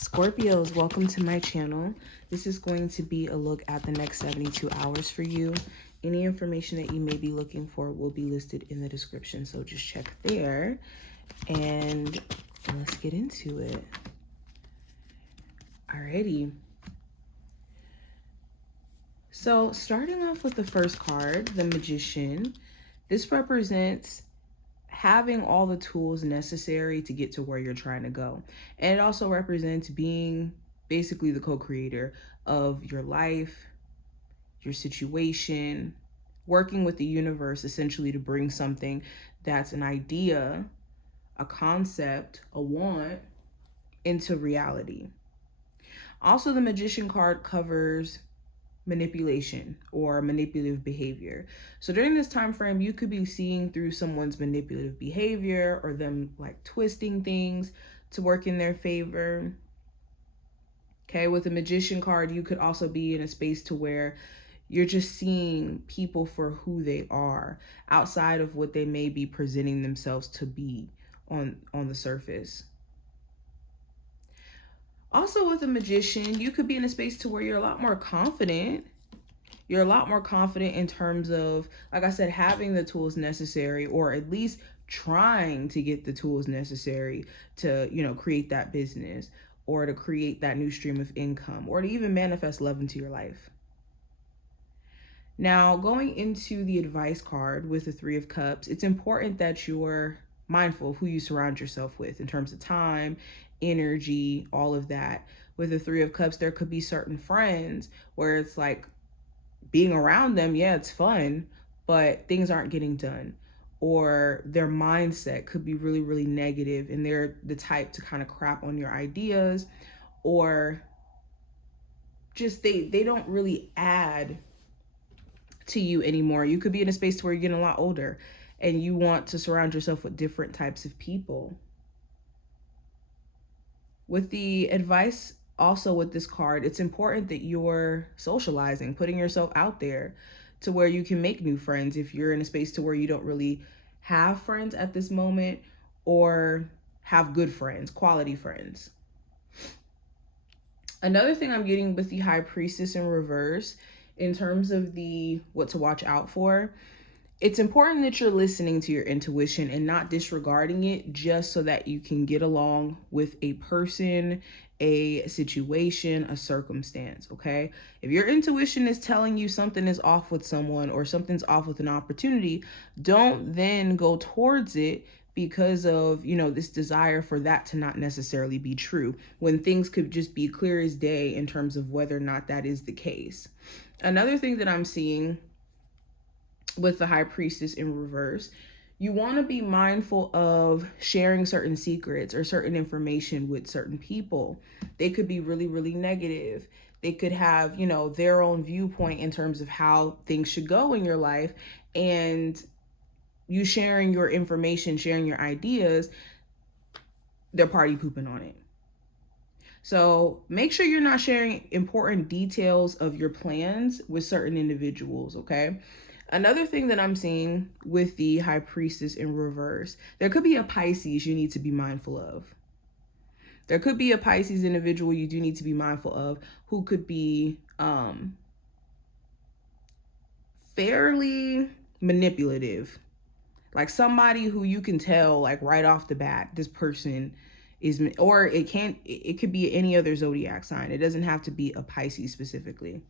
Scorpios, welcome to my channel. This is going to be a look at the next 72 hours for you. Any information that you may be looking for will be listed in the description, so just check there. And let's get into it. Alrighty. So starting off with the first card, the Magician. This represents having all the tools necessary to get to where you're trying to go. And it also represents being basically the co-creator of your life, your situation, working with the universe essentially to bring something that's an idea, a concept, a want into reality. Also, the Magician card covers manipulation or manipulative behavior. So during this time frame, you could be seeing through someone's manipulative behavior or them like twisting things to work in their favor. Okay, with the Magician card, you could also be in a space to where you're just seeing people for who they are outside of what they may be presenting themselves to be on the surface. Also with a Magician, you could be in a space to where you're a lot more confident. You're a lot more confident in terms of, like I said, having the tools necessary, or at least trying to get the tools necessary to, create that business or to create that new stream of income or to even manifest love into your life. Now, going into the advice card with the Three of Cups, it's important that you're mindful of who you surround yourself with in terms of time, energy, all of that. With the Three of Cups, there could be certain friends where it's like being around them, yeah, it's fun, but things aren't getting done. Or their mindset could be really, really negative, and they're the type to kind of crap on your ideas, or just they don't really add to you anymore. You could be in a space where you're getting a lot older and you want to surround yourself with different types of people. With the advice, also with this card, it's important that you're socializing, putting yourself out there to where you can make new friends if you're in a space to where you don't really have friends at this moment, or have good friends, quality friends. Another thing I'm getting with the High Priestess in reverse, in terms of the what to watch out for, it's important that you're listening to your intuition and not disregarding it just so that you can get along with a person, a situation, a circumstance, okay? If your intuition is telling you something is off with someone or something's off with an opportunity, don't then go towards it because of, this desire for that to not necessarily be true, when things could just be clear as day in terms of whether or not that is the case. Another thing that I'm seeing with the High Priestess in reverse, you want to be mindful of sharing certain secrets or certain information with certain people. They could be really, really negative. They could have, their own viewpoint in terms of how things should go in your life, and you sharing your information, sharing your ideas, they're party pooping on it. So make sure you're not sharing important details of your plans with certain individuals, okay? Another thing that I'm seeing with the High Priestess in reverse, there could be a Pisces you need to be mindful of. There could be a Pisces individual you do need to be mindful of who could be fairly manipulative. Like somebody who you can tell like right off the bat, this person is, or it could be any other zodiac sign. It doesn't have to be a Pisces specifically.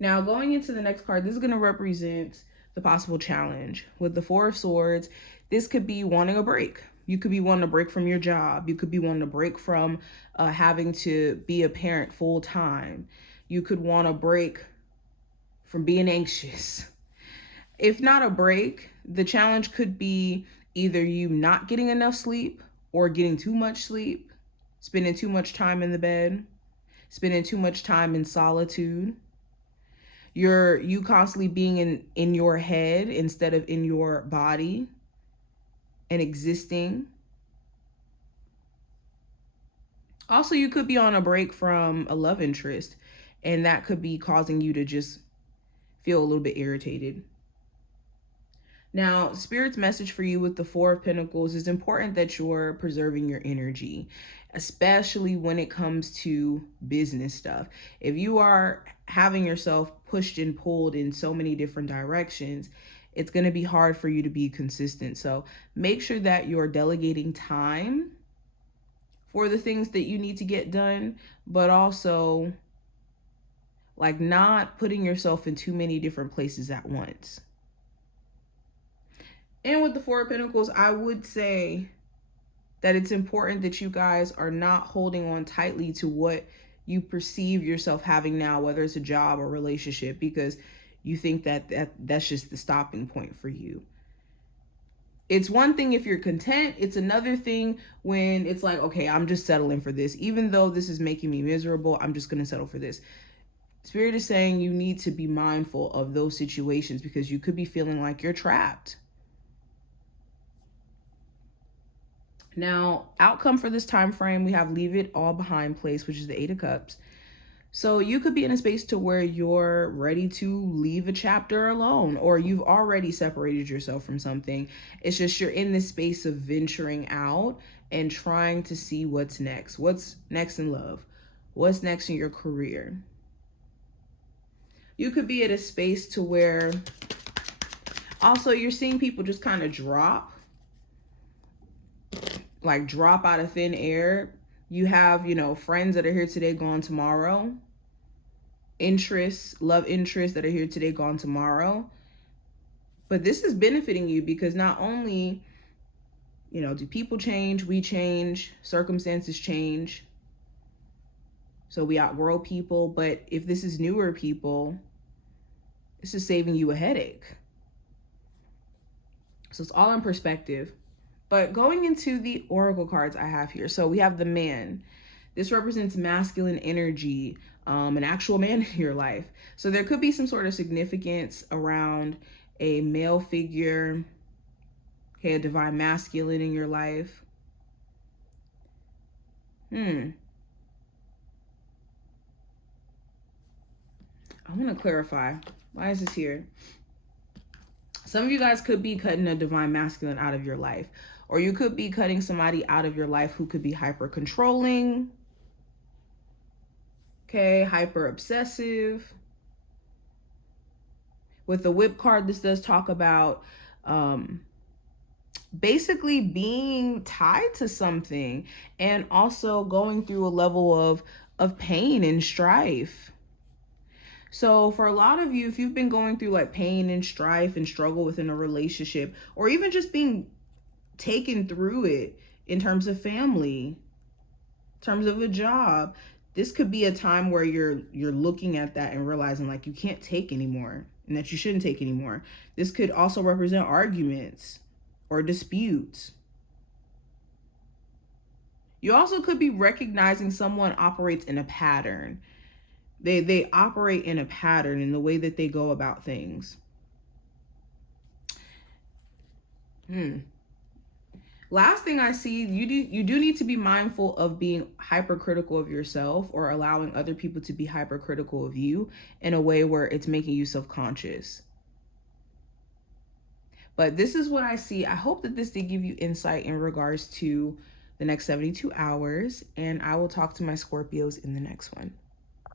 Now, going into the next card, this is going to represent the possible challenge. With the Four of Swords, this could be wanting a break. You could be wanting to break from your job. You could be wanting to break from having to be a parent full time. You could want to break from being anxious. If not a break, the challenge could be either you not getting enough sleep or getting too much sleep, spending too much time in the bed, spending too much time in solitude. You constantly being in your head instead of in your body and existing. Also, you could be on a break from a love interest, and that could be causing you to just feel a little bit irritated. Now, Spirit's message for you with the Four of Pentacles is important that you're preserving your energy, especially when it comes to business stuff. If you are having yourself pushed and pulled in so many different directions, it's going to be hard for you to be consistent. So make sure that you're delegating time for the things that you need to get done, but also like not putting yourself in too many different places at once. And with the Four of Pentacles, I would say that it's important that you guys are not holding on tightly to what you perceive yourself having now, whether it's a job or relationship, because you think that's just the stopping point for you. It's one thing if you're content. It's another thing when it's like, okay, I'm just settling for this. Even though this is making me miserable, I'm just going to settle for this. Spirit is saying you need to be mindful of those situations because you could be feeling like you're trapped. Now, outcome for this time frame, we have leave it all behind place, which is the Eight of Cups. So you could be in a space to where you're ready to leave a chapter alone, or you've already separated yourself from something. It's just you're in this space of venturing out and trying to see what's next. What's next in love? What's next in your career? You could be at a space to where also you're seeing people just kind of drop out of thin air. You have, friends that are here today, gone tomorrow. Interests, love interests that are here today, gone tomorrow. But this is benefiting you because not only, do people change, we change, circumstances change. So we outgrow people. But if this is newer people, this is saving you a headache. So it's all in perspective. But going into the oracle cards I have here. So we have the Man. This represents masculine energy, an actual man in your life. So there could be some sort of significance around a male figure, okay, a divine masculine in your life. I want to clarify. Why is this here? Some of you guys could be cutting a divine masculine out of your life. Or you could be cutting somebody out of your life who could be hyper controlling. Okay, hyper obsessive. With the Whip card, this does talk about basically being tied to something and also going through a level of pain and strife. So for a lot of you, if you've been going through like pain and strife and struggle within a relationship, or even just being taken through it in terms of family, in terms of a job, this could be a time where you're looking at that and realizing like you can't take anymore and that you shouldn't take anymore. This could also represent arguments or disputes. You also could be recognizing someone operates in a pattern. They operate in a pattern in the way that they go about things. Last thing I see, you do need to be mindful of being hypercritical of yourself or allowing other people to be hypercritical of you in a way where it's making you self-conscious. But this is what I see. I hope that this did give you insight in regards to the next 72 hours, and I will talk to my Scorpios in the next one.